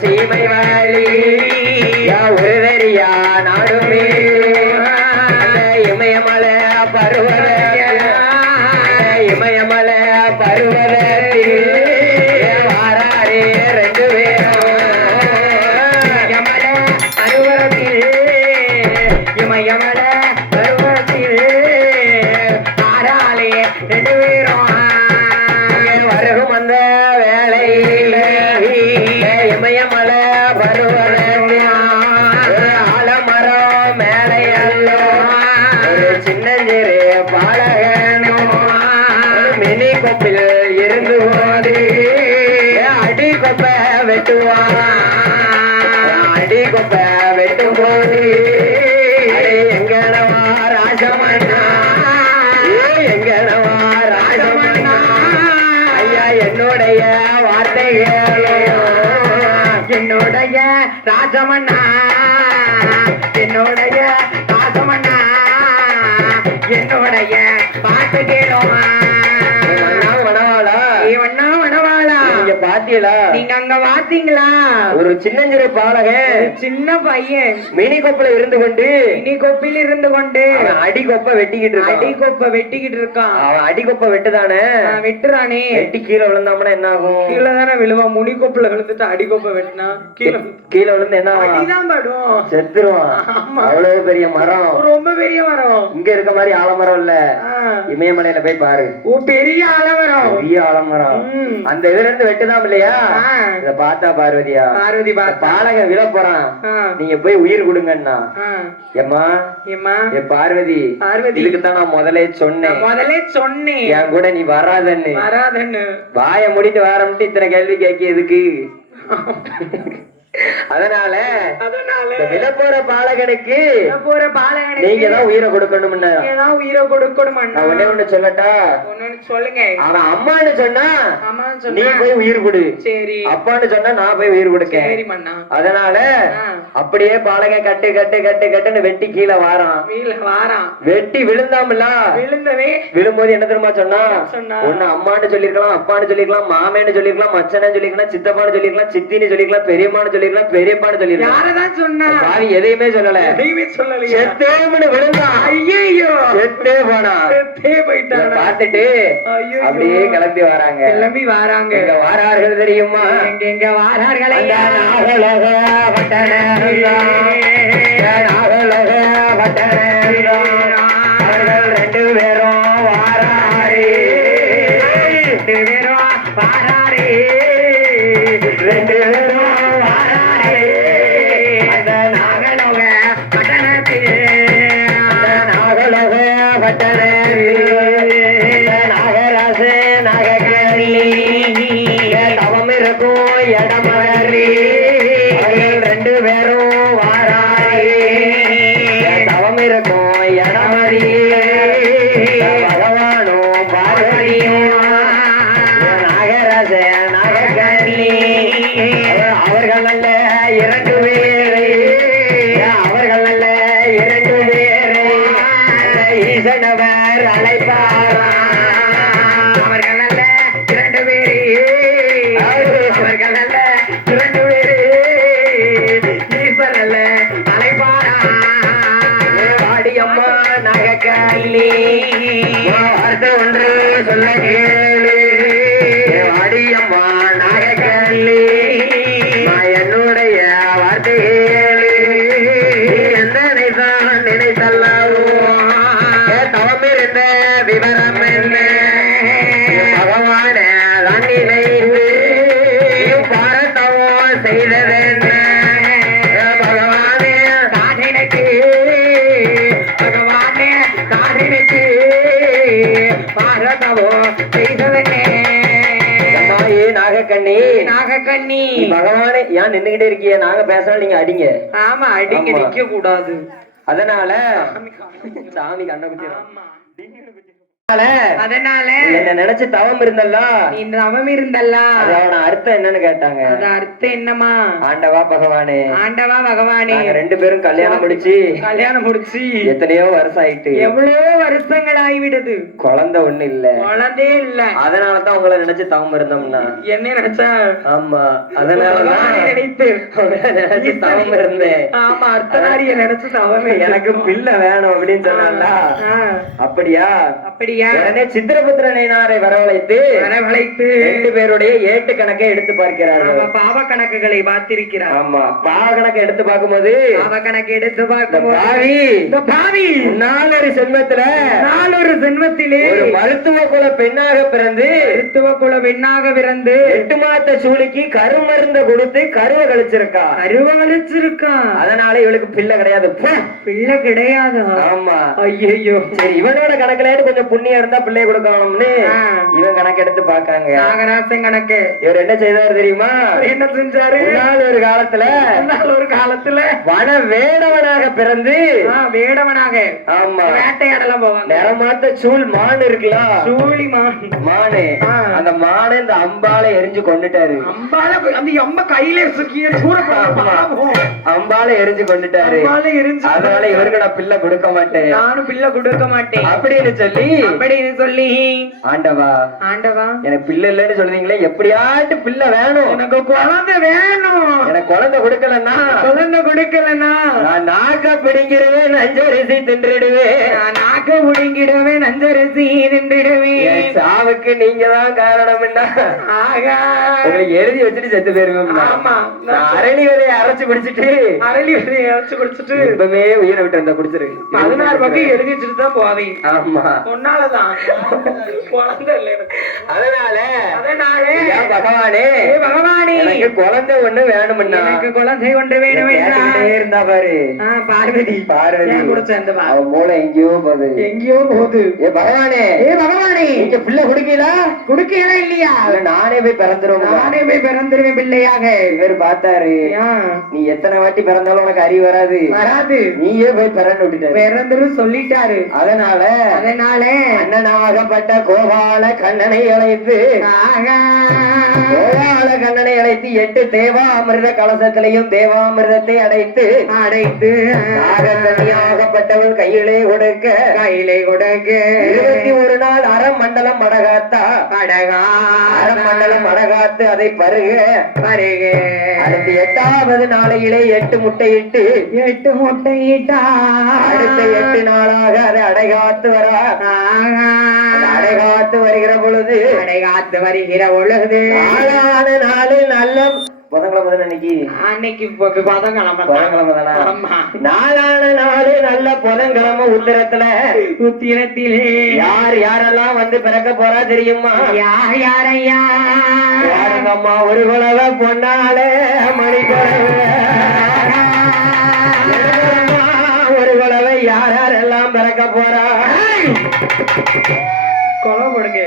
சீமை வழி உருவரியா நாடுமே இமயமலை பருவத இமயமலை பருவதத்தில் வாராரே ரெண்டு பேரும் இமயமலை பருவத்தில் இமயமலை பருவத்தில் வாராலே ரெண்டு பேரும் வருகும் அந்த வேளையில் இமயமலை பருவதத்தில் ஆலமரம் மேலே அல்லோ ஒரு சின்னஞ்சிறு பாலகனும் மினி கொப்பில் இருந்து போது அடி கொப்பை வெட்டுவான் அடி கொப்பை வெட்டும் போது எங்கனவா ராஜமண்ணா எங்கனவா ராஜமண்ணா ஐயா என்னுடைய வார்த்தைகளோ என்னுடைய ராஜமண்ணா என்னுடைய ராஜமண்ணா என்னுடைய பாட்டு கேளுமா பாத்தீங்களா நீங்க அங்க பாத்தீங்களா ஒரு சின்னஞ்சிறு பாலகன் சின்ன பையன் மினி கொப்பில இருந்து கொண்டு அடி கொப்பை வெட்டிக்கிட்டு இருக்கான் அவன் அடி கொப்பை வெட்டுறானே வெட்டி கீழே விழுந்தாமனா என்ன ஆகும் கீழே தானே விழுவான் முனி கொப்பில விழுந்துட்டு அடி கொப்பை வெட்டினா கீழே விழுந்து என்ன ஆகும் செத்துருவான் அவ்வளவு பெரிய மரம் ரொம்ப பெரிய மரம் இங்க இருக்க மாதிரி ஆலமரம் இல்ல இமயமலையில போய் பாரு பெரிய ஆலமரம் அந்த இதுல இருந்து வெட்டுதான் இல்லையா இத பார்த்தா பார்வதி பாலக விழ போறான் நீங்க போய் உயிர் கொடுங்கன்னா எம்மா பார்வதி இதுக்குதான் நான் முதலே சொன்னேன் என் கூட நீ வராதன்னு வாய முடிட்டு வாரம்ட்டு இத்தனை கேள்வி கேட்கிறதுக்கு அதனால விழப்போற பாலகனுக்கு நீங்க தான் உயிரை கொடுக்கணும் ஒண்ணே ஒண்ணு சொல்லட்டா சொல்லுங்க அவன் அம்மான்னு சொன்னா நீ போய் உயிர் கொடு சரி அப்பான்னு சொன்னா நான் போய் உயிர் கொடுக்கேன் அதனால அப்படியே பாலகன் கட்டுன்னு வெட்டி கீழே வாரான் வெட்டி விழுந்தாமல விழும்போது என்ன தெரியுமா சொன்னா ஒண்ணு அம்மான்னு சொல்லிருக்கலாம் அப்பான்னு சொல்லிருக்கலாம் மாமேன்னு சொல்லிருக்கலாம் மச்சனு சொல்லிருக்கலாம் சித்தப்பான்னு சொல்லிருக்கலாம் சித்தின்னு சொல்லிருக்கலாம் பெரியம்மான்னு சொல்லிருக்கலாம் பெரியப்பான்னு சொல்லிருக்கலாம் யாரதான் சொன்னா எதையுமே சொல்லல செத்தேன்னு விழுந்தான் ஐயோ செத்தே போயிட்டான் பார்த்துட்டு அப்படியே கிளம்பி வராங்க எங்க வாரார்கள் தெரியுமா எங்க வாரார்கள் அவர்கள் ரெண்டு பேரும் வாராரே ரெண்டு பேரும் வாராரே அந்த நாகலோக பட்டணத்தில் நாகராசு நாகக்கரி தவம் இருக்கும் இடமரி அவர்கள் ரெண்டு பேரும் வாராரே தவம் இருக்கும் இடமரி பகவானும் பார்வதியும் நாகராச நாகக்கரி அவர்கள் அல்ல இரண்டு பேரை ஈசனவர் அழைப்பாரா அவர்கள் அல்ல இரண்டு பேரே ஈசன் அல்ல அழைப்பாரா வாடியம்மா நகக்கல்லி வார்த்தை ஒன்று சொல்ல கேளு வாடியம்மா நகக்கல்லி என்னுடைய வார்த்தை கேளு என்னதான் நினைத்தல்லவோ தவம் இருந்த விவரம் என்ன பகவான நினைத்து பாரதவோ செய்ததென்ன பகவானே தானினைக்கு பாரதவோ செய்ததென்ன நாகக்கண்ணி பகவானே ஏன் நின்னுகிட்டே இருக்கிய நாங்க பேசலாம் நீங்க அடிங்க ஆமா அடிங்க நிக்க கூடாது அதனால சாமி கண்ண குத்தி அதனால என்ன நினைச்சு தவம் இருந்தல்ல, இந்த தவம் இருந்தல்ல, அதோட அர்த்தம் என்னன்னு கேட்டாங்க. அது அர்த்தம் என்னமா? ஆண்டவா பகவானே, ஆண்டவா பகவானே, ரெண்டு பேரும் கல்யாணம் முடிச்சு எத்தனையோ வருஷம் ஆயிட்டு, எவ்வளவு வருஷங்கள் ஆகிவிடுது, குழந்தை ஒண்ணு இல்ல, குழந்தையே இல்ல. அதனாலதான் உங்களை நினைச்சு தவம் இருந்தோம்னா. என்ன நினைச்சா? ஆமா, அதனாலதான் நினைத்து நினைச்சு தவம் இருந்தேன். ஆமா, அர்த்தநாரிய நினைச்சு தவம். எனக்கு பிள்ளை வேணும் அப்படின்னு சொன்னால. அப்படியா? அப்படியா? உடனே சித்திரபுத்திரனாரை வரவழைத்து ரெண்டு பேருடைய ஏட்டு கணக்கை எடுத்து பார்க்கிறார்கள். பாவ கணக்குகளை பார்த்திருக்கிறார். ஆமா, பாவ கணக்கை எடுத்து பார்க்கும்போது, பாவ கணக்கு எடுத்து பார்க்கும்போது, நாலொரு செல்வத்திலே ஒரு மருத்துவ குல பெண்ணாக பிறந்து 8 மாத சூழிக்கு கருமருந்த கொடுத்து கருவ கழிச்சிருக்கா. அதனால இவளுக்கு பிள்ளை கிடையாது. பிள்ளை கிடையாது. ஆமா. ஐயோ, சரி, இவனோட கணக்குல கொஞ்சம் புண்ணியம் இருந்தா பிள்ளை கொடுக்கணும்னு இவன் கணக்கு எடுத்து பாக்காங்க. நாகராசன் கணக்கு. இவர் என்ன செய்தாரு தெரியுமா? என்ன செஞ்சாரு? ஒரு காலத்துல வன வேடவனாக பிறந்து, வேடவனாக, ஆமா, வேட்டையாடலாம் போவாங்க. நிறமாத்த சூழ் மான் இருக்குல்ல, சூழி மானு, அந்த மானை இந்த அம்பால எரிஞ்சு கொண்டுட்டாரு. அம்மா கையில அம்பால எரிஞ்சு கொண்டுட்டாரு. அதனால இவருக்கு நான் பிள்ளை கொடுக்க மாட்டேன், நானும் பிள்ளை கொடுக்க மாட்டேன் அப்படின்னு சொல்லி, ஆண்டவா எனக்கு பிள்ளை இல்லைன்னு சொல்றீங்களே, எப்படியாட்டு பிள்ளை வேணும், எனக்கு குழந்தை வேணும், எனக்கு குழந்தை கொடுக்கலன்னா நான் நாக்க பிடிங்கிடுவேன், நஞ்சரிசி தின்றுடுவேன், சாவுக்கு நீங்க தான் காரணம். எழுதி வச்சுட்டு செத்து போயிருவேன். அரளி விதையை அரைச்சு குடிச்சிட்டு இப்பவே உயிரை விட்டு இருந்தா குடிச்சிருக்கு. 16 பக்கம் எழுதி வச்சுட்டு தான் போவேன். ஆமா, உன்னாலதான் குழந்தை இல்லை. அதனால பகவானே, எனக்கு குழந்தை ஒண்ணு வேணும்னா, எனக்கு குழந்தை ஒன்று வேணும் இருந்தா பாரு. பார்வதி அவன் மூளை எங்கேயோ போகுது. பகவானே, நீங்க பிள்ளை குடுக்கல இல்லையா? நானே போய் பிறந்துருவேன் பிள்ளையாக. இவர் பார்த்தாரு, நீ எத்தனை வாட்டி பிறந்தாலும் உனக்கு அறிவு வராது, நீயே போய் பிறந்துரு சொல்லிட்டாரு. அதனால அண்ணனாகப்பட்ட கோபால கண்ணனை அழைத்து 8 தேவாமிர்த கலசத்திலையும் தேவாமிர்தத்தை அடைத்து நாகக்கண்ணியாகப்பட்டவள் கையிலே கொடுக்க 21 நாள் அறமண்டலம் அடகாத்து அதை பருக. அடுத்து 8வது நாளையிலே 8 முட்டையிட்டு அடுத்த 8 நாளாக அதை அடைகாத்து வருகிற பொழுது நாளில் நல்ல புதன்கிழமை நல்ல புதன்கிழமை உத்திரத்திலே யாரெல்லாம் வந்து பிறக்க போறா தெரியுமா? யாருங்கம்மா? ஒரு குலவை பொன்னால மணி ஒரு குலவை யாரெல்லாம் பிறக்க போறா? கொலை கொடுங்க.